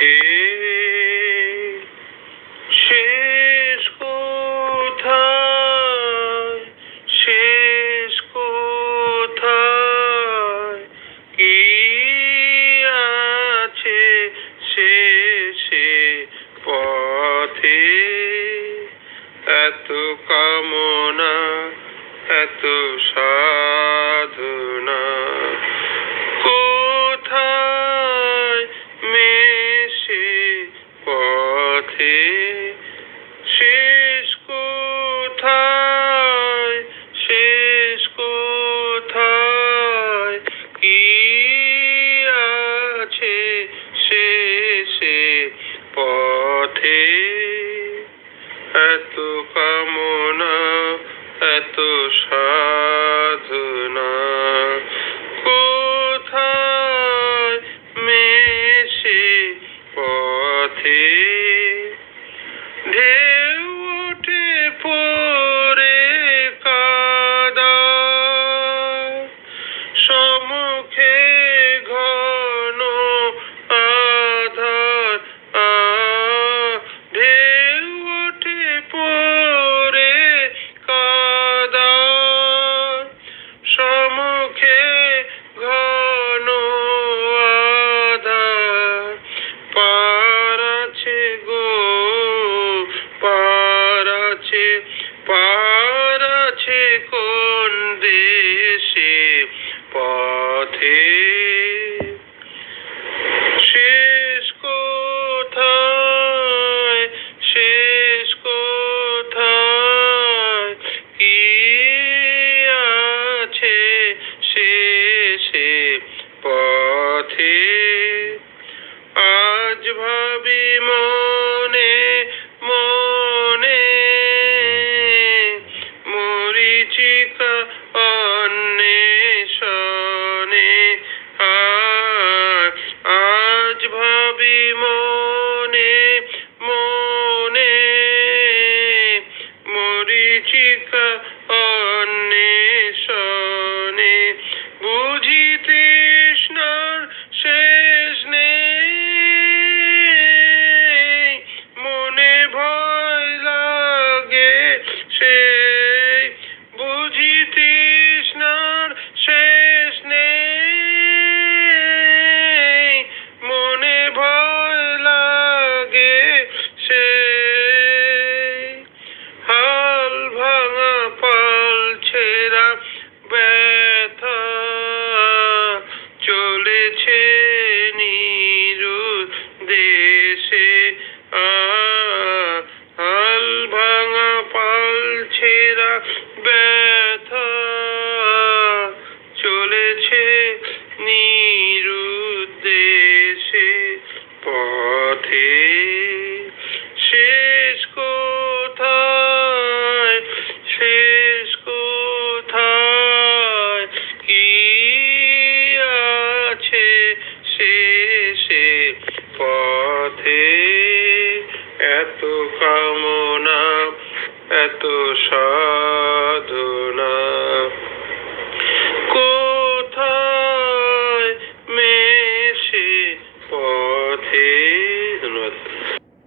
et සතු පමෝ আজ ভাবি চলেছে কামনা এত সা